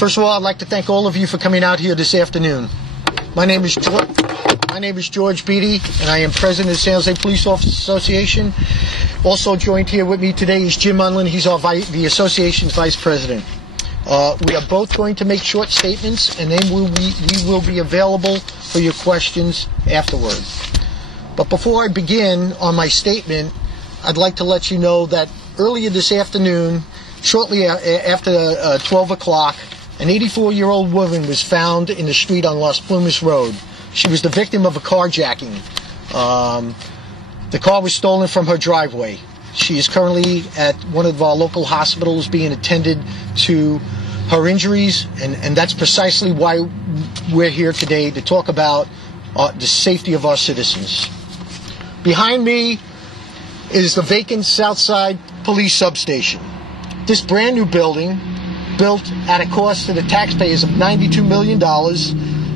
First of all, I'd like to thank all of you for coming out here this afternoon. My name is George Beatty, and I am president of the San Jose Police Officers Association. Also joined here with me today is Jim Unlin. He's the association's vice president. We are both going to make short statements, and then we will be available for your questions afterward. But before I begin on my statement, I'd like to let you know that earlier this afternoon, shortly after 12 o'clock, an 84-year-old woman was found in the street on Las Plumas Road. She was the victim of a carjacking. The car was stolen from her driveway. She is currently at one of our local hospitals being attended to her injuries, and that's precisely why we're here today, to talk about the safety of our citizens. Behind me is the vacant Southside Police Substation. This brand new building, built at a cost to the taxpayers of $92 million,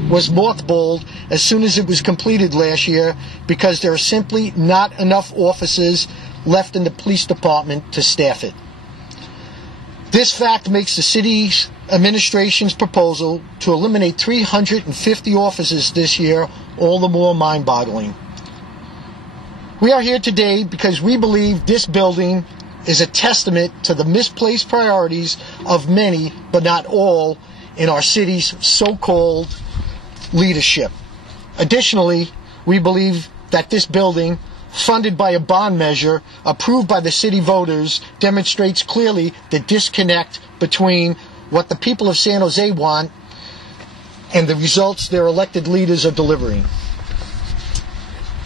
was mothballed as soon as it was completed last year because there are simply not enough officers left in the police department to staff it. This fact makes the city's administration's proposal to eliminate 350 officers this year all the more mind-boggling. We are here today because we believe this building is a testament to the misplaced priorities of many, but not all, in our city's so-called leadership. Additionally, we believe that this building, funded by a bond measure approved by the city voters, demonstrates clearly the disconnect between what the people of San Jose want and the results their elected leaders are delivering.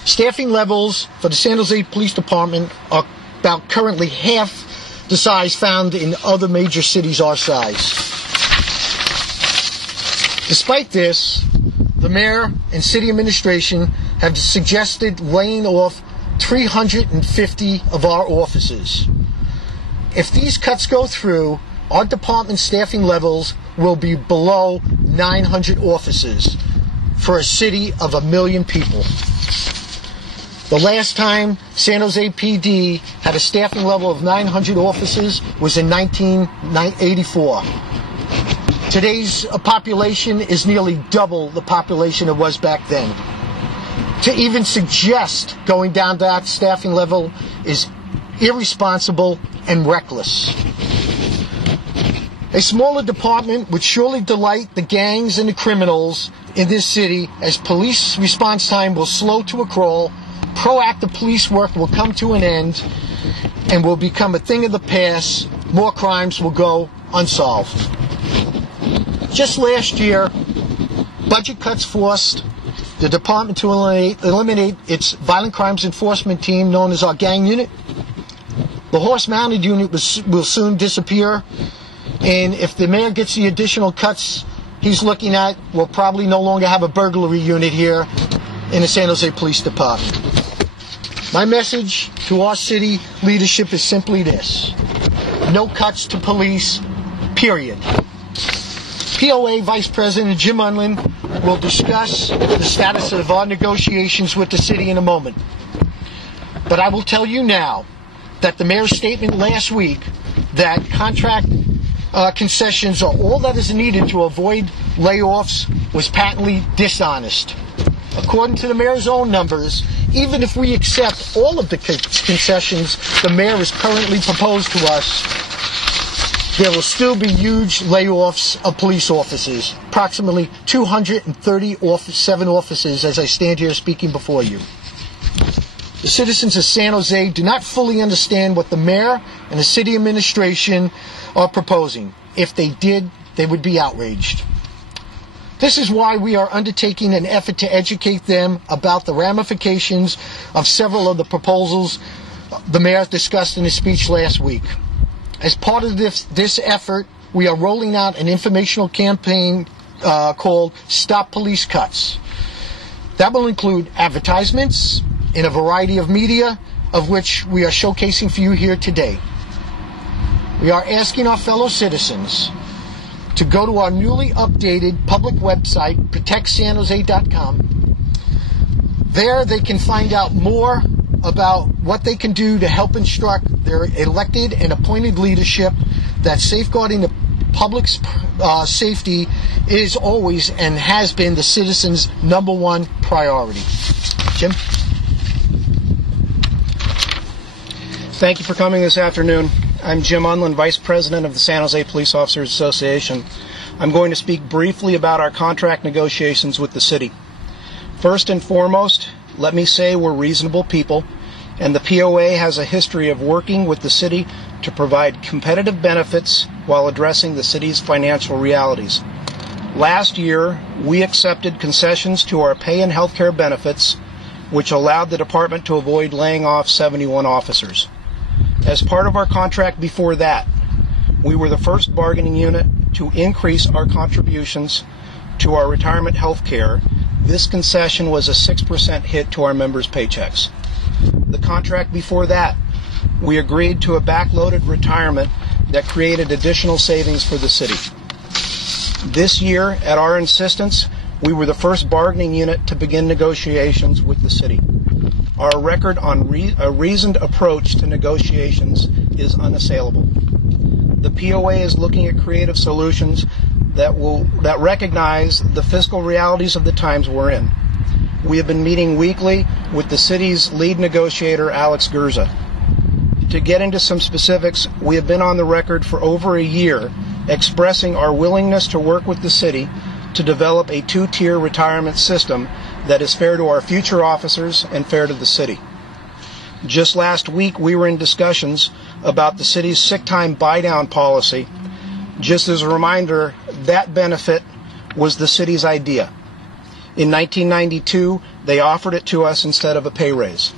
Staffing levels for the San Jose Police Department are about currently half the size found in other major cities our size. Despite this, the mayor and city administration have suggested laying off 350 of our officers. If these cuts go through, our department staffing levels will be below 900 officers for a city of 1 million people. The last time San Jose PD had a staffing level of 900 officers was in 1984. Today's population is nearly double the population it was back then. To even suggest going down to that staffing level is irresponsible and reckless. A smaller department would surely delight the gangs and the criminals in this city, as police response time will slow to a crawl, proactive police work will come to an end, and will become a thing of the past. More crimes will go unsolved. Just last year, budget cuts forced the department to eliminate its violent crimes enforcement team, known as our gang unit. The horse-mounted unit will soon disappear, and if the mayor gets the additional cuts he's looking at, we'll probably no longer have a burglary unit here in the San Jose Police Department. My message to our city leadership is simply this: no cuts to police, period. POA Vice President Jim Unlin will discuss the status of our negotiations with the city in a moment. But I will tell you now that the mayor's statement last week that contract concessions are all that is needed to avoid layoffs was patently dishonest. According to the mayor's own numbers, even if we accept all of the concessions the mayor has currently proposed to us, there will still be huge layoffs of police officers, approximately 237 officers as I stand here speaking before you. The citizens of San Jose do not fully understand what the mayor and the city administration are proposing. If they did, they would be outraged. This is why we are undertaking an effort to educate them about the ramifications of several of the proposals the mayor discussed in his speech last week. As part of this effort, we are rolling out an informational campaign called Stop Police Cuts. That will include advertisements in a variety of media, of which we are showcasing for you here today. We are asking our fellow citizens to go to our newly updated public website, protectsanjose.com. There they can find out more about what they can do to help instruct their elected and appointed leadership that safeguarding the public safety is always and has been the citizens' #1 priority. Jim? Thank you for coming this afternoon. I'm Jim Unland, Vice President of the San Jose Police Officers Association. I'm going to speak briefly about our contract negotiations with the city. First and foremost, let me say we're reasonable people, and the POA has a history of working with the city to provide competitive benefits while addressing the city's financial realities. Last year, we accepted concessions to our pay and health care benefits, which allowed the department to avoid laying off 71 officers. As part of our contract before that, we were the first bargaining unit to increase our contributions to our retirement health care. This concession was a 6% hit to our members' paychecks. The contract before that, we agreed to a backloaded retirement that created additional savings for the city. This year, at our insistence, we were the first bargaining unit to begin negotiations with the city. Our record on a reasoned approach to negotiations is unassailable. The POA is looking at creative solutions that recognize the fiscal realities of the times we're in. We have been meeting weekly with the city's lead negotiator, Alex Gurza. To get into some specifics, we have been on the record for over a year expressing our willingness to work with the city to develop a 2-tier retirement system that is fair to our future officers and fair to the city. Just last week, we were in discussions about the city's sick time buy-down policy. Just as a reminder, that benefit was the city's idea. In 1992, they offered it to us instead of a pay raise.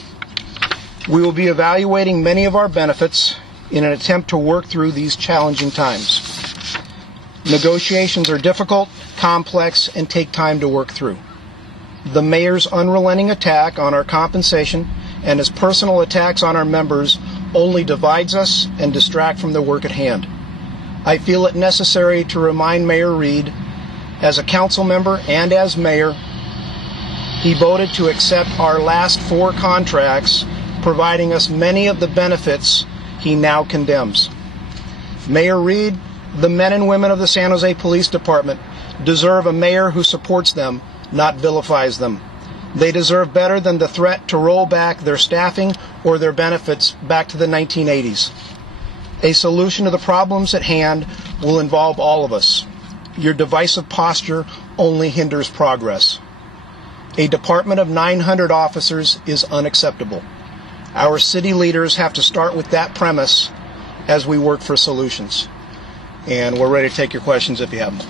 We will be evaluating many of our benefits in an attempt to work through these challenging times. Negotiations are difficult, complex, and take time to work through. The mayor's unrelenting attack on our compensation and his personal attacks on our members only divides us and distract from the work at hand. I feel it necessary to remind Mayor Reed, as a council member and as mayor, he voted to accept our last 4 contracts, providing us many of the benefits he now condemns. Mayor Reed, the men and women of the San Jose Police Department deserve a mayor who supports them, not vilifies them. They deserve better than the threat to roll back their staffing or their benefits back to the 1980s. A solution to the problems at hand will involve all of us. Your divisive posture only hinders progress. A department of 900 officers is unacceptable. Our city leaders have to start with that premise as we work for solutions. And we're ready to take your questions if you have them.